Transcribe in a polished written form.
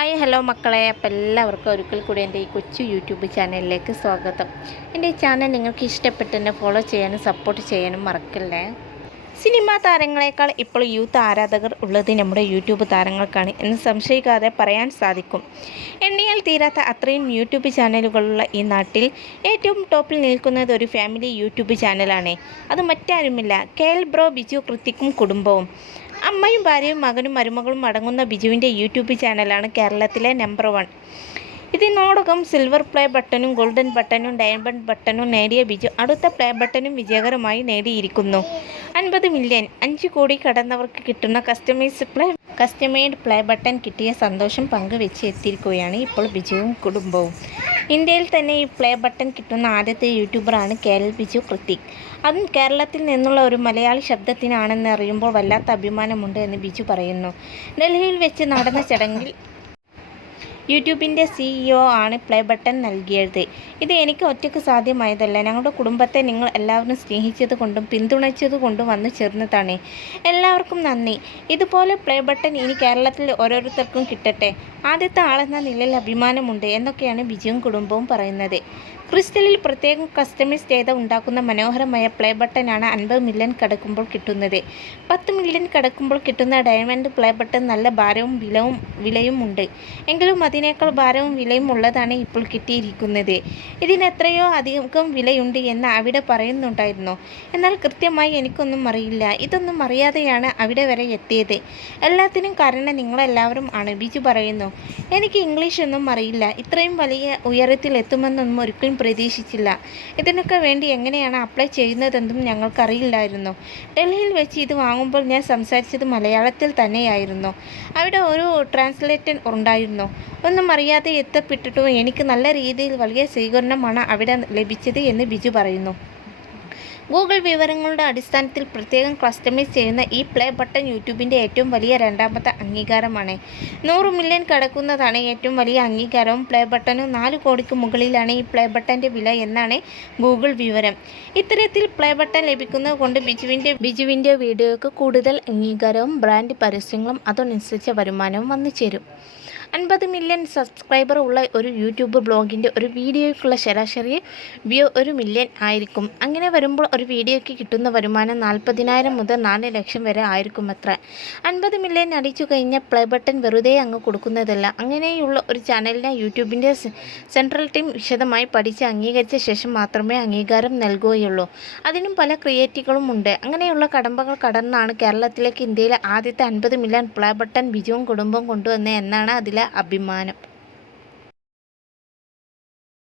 Hi hello മക്കളെ, അപ്പോൾ എല്ലാവർക്കും ഒരിക്കൽ കൂടി എൻ്റെ ഈ കൊച്ചു യൂട്യൂബ് ചാനലിലേക്ക് സ്വാഗതം. എൻ്റെ ഈ ചാനൽ നിങ്ങൾക്ക് ഇഷ്ടപ്പെട്ട് എന്നെ ഫോളോ ചെയ്യാനും സപ്പോർട്ട് ചെയ്യാനും മറക്കല്ലേ. സിനിമാ താരങ്ങളെക്കാൾ ഇപ്പോൾ യൂത്ത് ആരാധകർ ഉള്ളത് നമ്മുടെ യൂട്യൂബ് താരങ്ങൾക്കാണ് എന്ന് സംശയിക്കാതെ പറയാൻ സാധിക്കും. എണ്ണിയാൽ തീരാത്ത അത്രയും യൂട്യൂബ് ചാനലുകളുള്ള ഈ നാട്ടിൽ ഏറ്റവും ടോപ്പിൽ നിൽക്കുന്നത് ഒരു ഫാമിലി യൂട്യൂബ് ചാനലാണ്. അത് മറ്റാരുമില്ല, KL ബ്രോ ബിജു കൃത്തിക്കും കുടുംബവും. അമ്മയും ഭാര്യയും മകനും മരുമകളും അടങ്ങുന്ന ബിജുവിൻ്റെ യൂട്യൂബ് ചാനലാണ് കേരളത്തിലെ നമ്പർ 1. ഇതിനോടകം സിൽവർ പ്ലേ ബട്ടണും ഗോൾഡൻ ബട്ടണും ഡയമണ്ട് ബട്ടണും നേടിയ ബിജു അടുത്ത പ്ലേ ബട്ടണും വിജയകരമായി നേടിയിരിക്കുന്നു. 50 മില്യൺ 5 കോടി കടന്നവർക്ക് കിട്ടുന്ന കസ്റ്റമൈഡ് പ്ലേ ബട്ടൺ കിട്ടിയ സന്തോഷം പങ്കുവെച്ച് എത്തിയിരിക്കുകയാണ് ഇപ്പോൾ ബിജുവും കുടുംബവും. ഇന്ത്യയിൽ തന്നെ ഈ പ്ലേ ബട്ടൺ കിട്ടുന്ന ആദ്യത്തെ യൂട്യൂബറാണ് KL ബിജു കൃത്തിക്. അതും കേരളത്തിൽ നിന്നുള്ള ഒരു മലയാളി ശബ്ദത്തിനാണെന്ന് അറിയുമ്പോൾ വല്ലാത്ത അഭിമാനമുണ്ട് എന്ന് ബിജു പറയുന്നു. ഡൽഹിയിൽ വെച്ച് നടന്ന ചടങ്ങിൽ യൂട്യൂബിൻ്റെ CEO ആണ് പ്ലേ ബട്ടൺ നൽകിയത്. ഇത് എനിക്ക് ഒറ്റയ്ക്ക് സാധ്യമായതല്ല. ഞങ്ങളുടെ കുടുംബത്തെ നിങ്ങൾ എല്ലാവരും സ്നേഹിച്ചത് കൊണ്ടും പിന്തുണച്ചത് കൊണ്ടും വന്നു ചേർന്നതാണ്. എല്ലാവർക്കും നന്ദി. ഇതുപോലെ പ്ലേ ബട്ടൺ ഇനി കേരളത്തിൽ ഓരോരുത്തർക്കും കിട്ടട്ടെ. ആദ്യത്തെ ആളെന്ന നിലയിൽ അഭിമാനമുണ്ട് എന്നൊക്കെയാണ് ബിജുവും കുടുംബവും പറയുന്നത്. ക്രിസ്റ്റലിൽ പ്രത്യേകം കസ്റ്റമൈസ് ചെയ്ത് ഉണ്ടാക്കുന്ന മനോഹരമായ പ്ലേ ബട്ടനാണ് 50 മില്യൺ കടക്കുമ്പോൾ കിട്ടുന്നത്. 10 മില്യൺ കടക്കുമ്പോൾ കിട്ടുന്ന ഡയമണ്ട് പ്ലേ ബട്ടൺ നല്ല ഭാരവും വിലയും ഉണ്ട്. എങ്കിലും അതിനേക്കാൾ ഭാരവും വിലയും ഉള്ളതാണ് ഇപ്പോൾ കിട്ടിയിരിക്കുന്നത്. ഇതിനെത്രയോ അധികം വിലയുണ്ട് എന്ന് അവിടെ പറയുന്നുണ്ടായിരുന്നു. എന്നാൽ കൃത്യമായി എനിക്കൊന്നും അറിയില്ല. ഇതൊന്നും അറിയാതെയാണ് അവിടെ വരെ എത്തിയത്. എല്ലാത്തിനും കാരണം നിങ്ങളെല്ലാവരും ആണ്, ബിജു പറയുന്നു. എനിക്ക് ഇംഗ്ലീഷ് ഒന്നും അറിയില്ല. ഇത്രയും വലിയ ഉയരത്തിൽ എത്തുമെന്നൊന്നും ഒരിക്കലും പ്രതീക്ഷിച്ചില്ല. ഇതിനൊക്കെ വേണ്ടി എങ്ങനെയാണ് അപ്ലൈ ചെയ്യുന്നതെന്നും ഞങ്ങൾക്കറിയില്ലായിരുന്നു. ഡൽഹിയിൽ വെച്ച് ഇത് വാങ്ങുമ്പോൾ ഞാൻ സംസാരിച്ചത് മലയാളത്തിൽ തന്നെയായിരുന്നു. അവിടെ ഒരു ട്രാൻസ്ലേറ്റർ ഉണ്ടായിരുന്നു. ഒന്നും അറിയാതെ എത്തപ്പെട്ടിട്ടും എനിക്ക് നല്ല രീതിയിൽ വലിയ സ്വീകരണമാണ് അവിടെ ലഭിച്ചത് എന്ന് ബിജു പറയുന്നു. ഗൂഗിൾ വിവരങ്ങളുടെ അടിസ്ഥാനത്തിൽ പ്രത്യേകം കസ്റ്റമൈസ് ചെയ്യുന്ന ഈ പ്ലേ ബട്ടൺ യൂട്യൂബിൻ്റെ ഏറ്റവും വലിയ രണ്ടാമത്തെ അംഗീകാരമാണ്. 100 മില്യൺ കടക്കുന്നതാണ് ഏറ്റവും വലിയ അംഗീകാരവും. പ്ലേ ബട്ടനും 4 കോടിക്ക് മുകളിലാണ് ഈ പ്ലേ ബട്ടൻ്റെ വില എന്നാണ് ഗൂഗിൾ വിവരം. ഇത്തരത്തിൽ പ്ലേ ബട്ടൺ ലഭിക്കുന്നത് കൊണ്ട് ബിജുവിൻ്റെ വീഡിയോയ്ക്ക് കൂടുതൽ അംഗീകാരവും ബ്രാൻഡ് പരസ്യങ്ങളും അതനുസരിച്ച വരുമാനവും വന്നു ചേരും. 50 മില്യൺ സബ്സ്ക്രൈബർ ഉള്ള ഒരു യൂട്യൂബ് ബ്ലോഗിൻ്റെ ഒരു വീഡിയോയ്ക്കുള്ള ശരാശരി വ്യൂ 1 മില്യൺ ആയിരിക്കും. അങ്ങനെ വരുമ്പോൾ ഒരു വീഡിയോയ്ക്ക് കിട്ടുന്ന വരുമാനം 40,000 മുതൽ 4 ലക്ഷം വരെ ആയിരിക്കുമത്രേ. 50 മില്യൺ അടിച്ചു കഴിഞ്ഞാൽ പ്ലേ ബട്ടൺ വെറുതെ അങ്ങ് കൊടുക്കുന്നതല്ല. അങ്ങനെയുള്ള ഒരു ചാനലിനെ യൂട്യൂബിൻ്റെ സെൻട്രൽ ടീം വിശദമായി പഠിച്ച് അംഗീകരിച്ച ശേഷം മാത്രമേ അംഗീകാരം നൽകുകയുള്ളൂ. അതിനും പല ക്രിയേറ്റീവുകളും ഉണ്ട്. അങ്ങനെയുള്ള കടമ്പകൾ കടന്നാണ് കേരളത്തിലേക്ക് ഇന്ത്യയിലെ ആദ്യത്തെ 50 മില്യൺ പ്ലേ ബട്ടൺ ബിജുവും കുടുംബവും കൊണ്ടുവന്നത് എന്നാണ് അതിലെ അഭിമാനം.